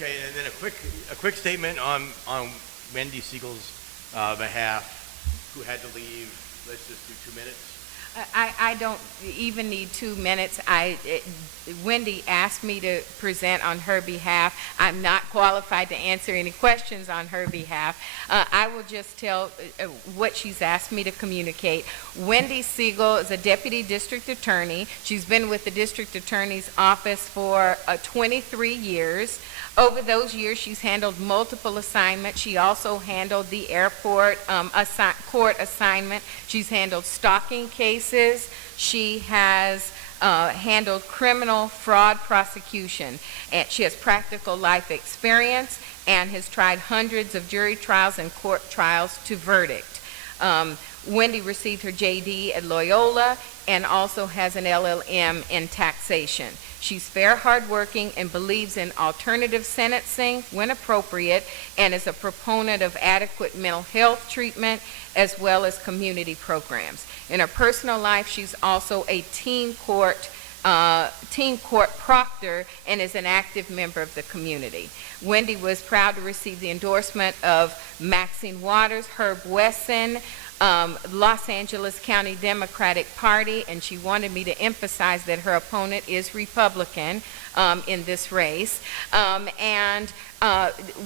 Okay, and then a quick statement on Wendy Siegel's behalf, who had to leave. Let's just do 2 minutes. I don't even need 2 minutes. Wendy asked me to present on her behalf. I'm not qualified to answer any questions on her behalf. I will just tell what she's asked me to communicate. Wendy Siegel is a deputy district attorney. She's been with the district attorney's office for 23 years. Over those years, she's handled multiple assignments. She also handled the airport court assignment. She's handled stalking cases. She has handled criminal fraud prosecution. And she has practical life experience and has tried hundreds of jury trials and court trials to verdict. Wendy received her JD at Loyola and also has an LLM in taxation. She's fair, hardworking, and believes in alternative sentencing when appropriate, and is a proponent of adequate mental health treatment as well as community programs. In her personal life, she's also a teen court proctor and is an active member of the community. Wendy was proud to receive the endorsement of Maxine Waters, Herb Wesson, Los Angeles County Democratic Party, and she wanted me to emphasize that her opponent is Republican in this race. And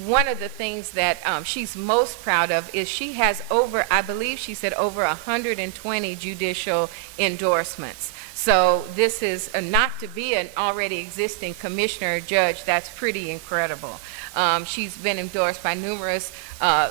one of the things that she's most proud of is she has over, I believe she said, over 120 judicial endorsements. So this is not to be an already existing commissioner or judge. That's pretty incredible. She's been endorsed by numerous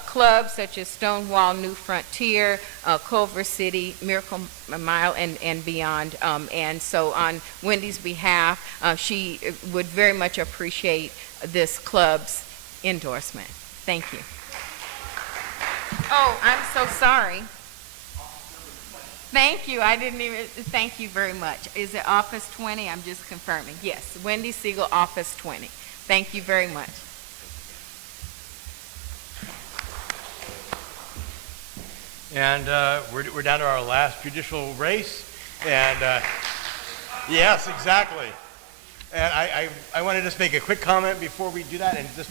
clubs such as Stonewall, New Frontier, Culver City, Miracle Mile, and beyond. And so on Wendy's behalf, she would very much appreciate this club's endorsement. Thank you. Oh, I'm so sorry. Thank you. I didn't even, thank you very much. Is it Office 20? I'm just confirming. Yes, Wendy Siegel, Office 20. Thank you very much. And we're down to our last judicial race. And yes, exactly. And I want to just make a quick comment before we do that, and just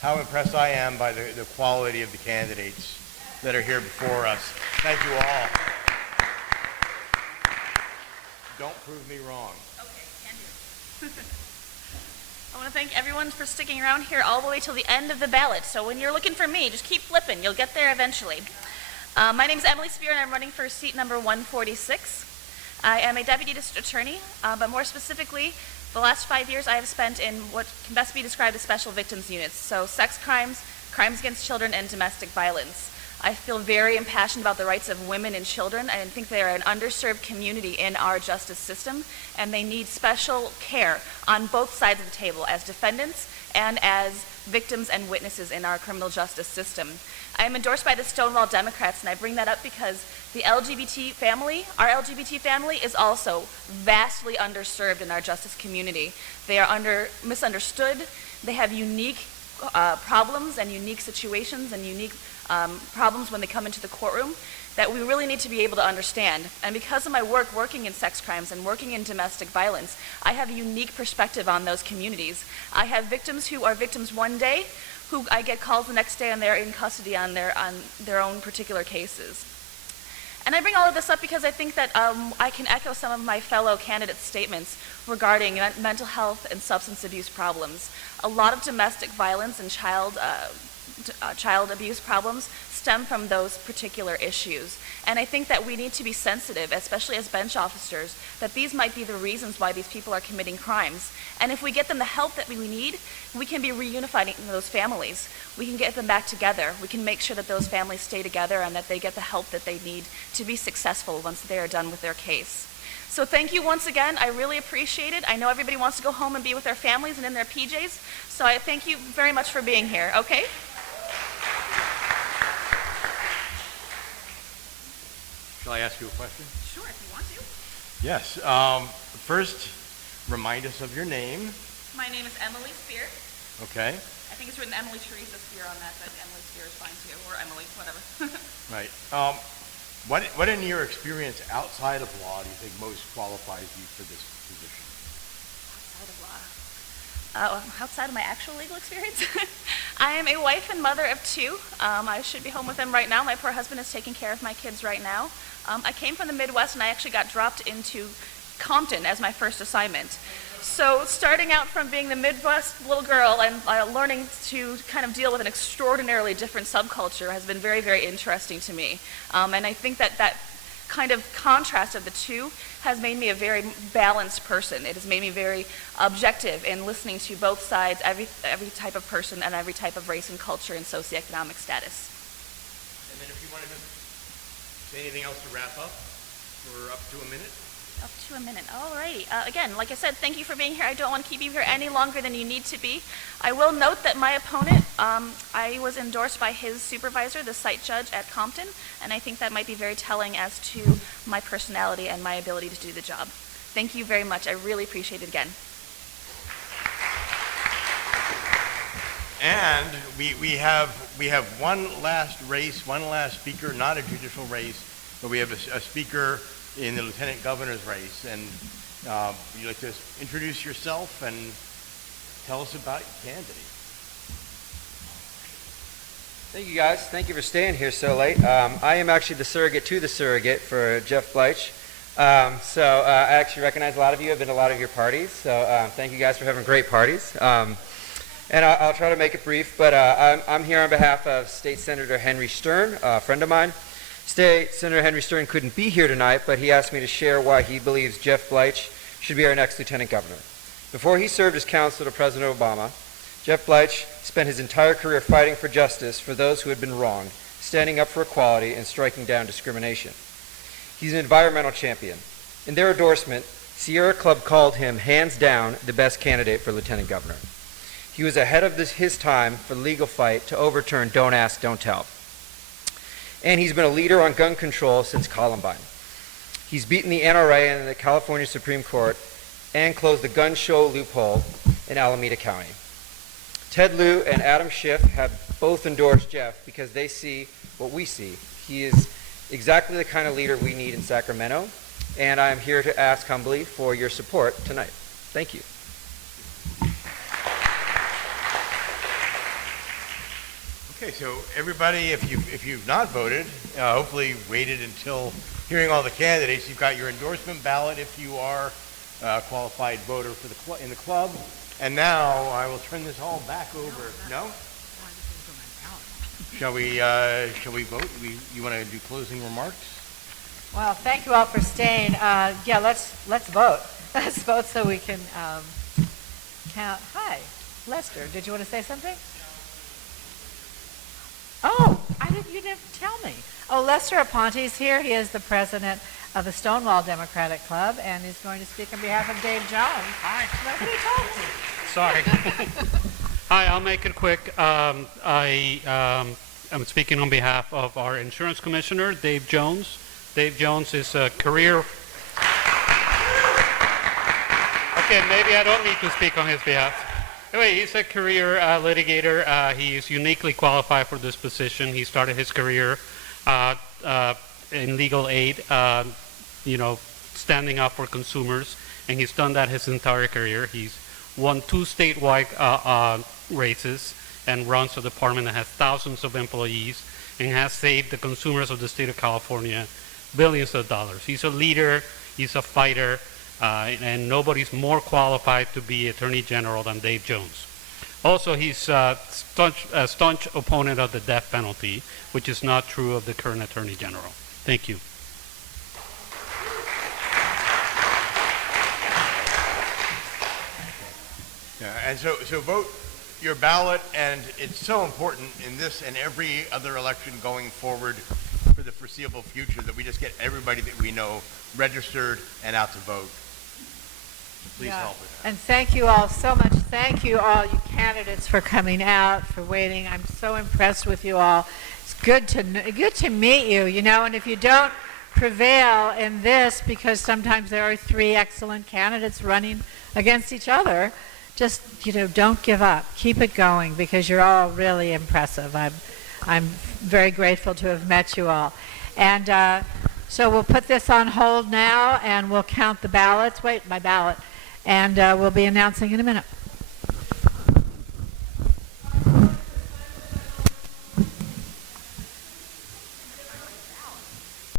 how impressed I am by the quality of the candidates that are here before us. Thank you all. Don't prove me wrong. Okay, can do. I want to thank everyone for sticking around here all the way till the end of the ballot. So when you're looking for me, just keep flipping. You'll get there eventually. My name is Emily Spear, and I'm running for seat number 146. I am a deputy district attorney, but more specifically, the last 5 years I have spent in what can best be described as special victims units, so sex crimes, crimes against children, and domestic violence. I feel very impassioned about the rights of women and children. I think they are an underserved community in our justice system, and they need special care on both sides of the table, as defendants and as victims and witnesses in our criminal justice system. I am endorsed by the Stonewall Democrats, and I bring that up because the LGBT family, our LGBT family, is also vastly underserved in our justice community. They are misunderstood. They have unique problems and unique situations and unique problems when they come into the courtroom that we really need to be able to understand. And because of my work working in sex crimes and working in domestic violence, I have a unique perspective on those communities. I have victims who are victims one day, who I get calls the next day and they're in custody on their own particular cases. And I bring all of this up because I think that I can echo some of my fellow candidates' statements regarding mental health and substance abuse problems. A lot of domestic violence and child abuse problems stem from those particular issues. And I think that we need to be sensitive, especially as bench officers, that these might be the reasons why these people are committing crimes. And if we get them the help that we need, we can be reunifying those families. We can get them back together. We can make sure that those families stay together and that they get the help that they need to be successful once they are done with their case. So thank you once again. I really appreciate it. I know everybody wants to go home and be with their families and in their PJs, so I thank you very much for being here, okay? Shall I ask you a question? Sure, if you want to. Yes. First, remind us of your name. My name is Emily Spear. Okay. I think it's written Emily Teresa Spear on that, but Emily Spear is fine too, or Emily, whatever. Right. What in your experience outside of law do you think most qualifies you for this position? Outside of law. outside of my actual legal experience, I am a wife and mother of two. I should be home with them right now. My poor husband is taking care of my kids right now. I came from the Midwest, and I actually got dropped into Compton as my first assignment. So starting out from being the Midwest little girl and learning to kind of deal with an extraordinarily different subculture has been very, very interesting to me. And I think that kind of contrast of the two has made me a very balanced person. It has made me very objective in listening to both sides, every type of person and every type of race and culture and socioeconomic status. And then if you want to just say anything else to wrap up, we're up to a minute. Up to a minute. Alrighty. Again, like I said, thank you for being here. I don't want to keep you here any longer than you need to be. I will note that my opponent, I was endorsed by his supervisor, the site judge at Compton, and I think that might be very telling as to my personality and my ability to do the job. Thank you very much. I really appreciate it again. And we have one last race, one last speaker, not a judicial race, but we have a speaker in the lieutenant governor's race. And would you like to introduce yourself and tell us about your candidate? Thank you, guys. Thank you for staying here so late. I am actually the surrogate to the surrogate for Jeff Bleich. So I actually recognize a lot of you. I've been to a lot of your parties. So thank you guys for having great parties. And I'll try to make it brief, but I'm here on behalf of State Senator Henry Stern, a friend of mine. State Senator Henry Stern couldn't be here tonight, but he asked me to share why he believes Jeff Bleich should be our next lieutenant governor. Before he served as counsel to President Obama, Jeff Bleich spent his entire career fighting for justice for those who had been wronged, standing up for equality, and striking down discrimination. He's an environmental champion. In their endorsement, Sierra Club called him, hands down, the best candidate for lieutenant governor. He was ahead of his time for the legal fight to overturn Don't Ask, Don't Tell. And he's been a leader on gun control since Columbine. He's beaten the NRA and the California Supreme Court and closed the gun show loophole in Alameda County. Ted Lieu and Adam Schiff have both endorsed Jeff because they see what we see. He is exactly the kind of leader we need in Sacramento, and I'm here to ask humbly for your support tonight. Thank you. Okay, so everybody, if you've not voted, hopefully waited until hearing all the candidates. You've got your endorsement ballot if you are a qualified voter for in the club. And now I will turn this all back over. No? Shall we vote? You want to do closing remarks? Well, thank you all for staying. Yeah, let's vote. Let's vote so we can count. Hi, Lester. Did you want to say something? Oh, you didn't tell me. Oh, Lester Aponte's here. He is the president of the Stonewall Democratic Club, and he's going to speak on behalf of Dave Jones. Hi. Nobody told me. Sorry. Hi, I'll make it quick. I'm speaking on behalf of our insurance commissioner, Dave Jones. Dave Jones is a career... Okay, maybe I don't need to speak on his behalf. Anyway, he's a career litigator. He is uniquely qualified for this position. He started his career in legal aid, standing up for consumers, and he's done that his entire career. He's won 2 statewide races and runs a department that has thousands of employees and has saved the consumers of the state of California billions of dollars. He's a leader, he's a fighter, and nobody's more qualified to be Attorney General than Dave Jones. Also, he's a staunch opponent of the death penalty, which is not true of the current Attorney General. Thank you. And so vote your ballot, and it's so important in this and every other election going forward for the foreseeable future that we just get everybody that we know registered and out to vote. So please help with that. And thank you all so much. Thank you all, you candidates, for coming out, for waiting. I'm so impressed with you all. It's good to meet you, and if you don't prevail in this, because sometimes there are 3 excellent candidates running against each other, just, don't give up. Keep it going, because you're all really impressive. I'm very grateful to have met you all. And so we'll put this on hold now, and we'll count the ballots. Wait, my ballot. And we'll be announcing in a minute.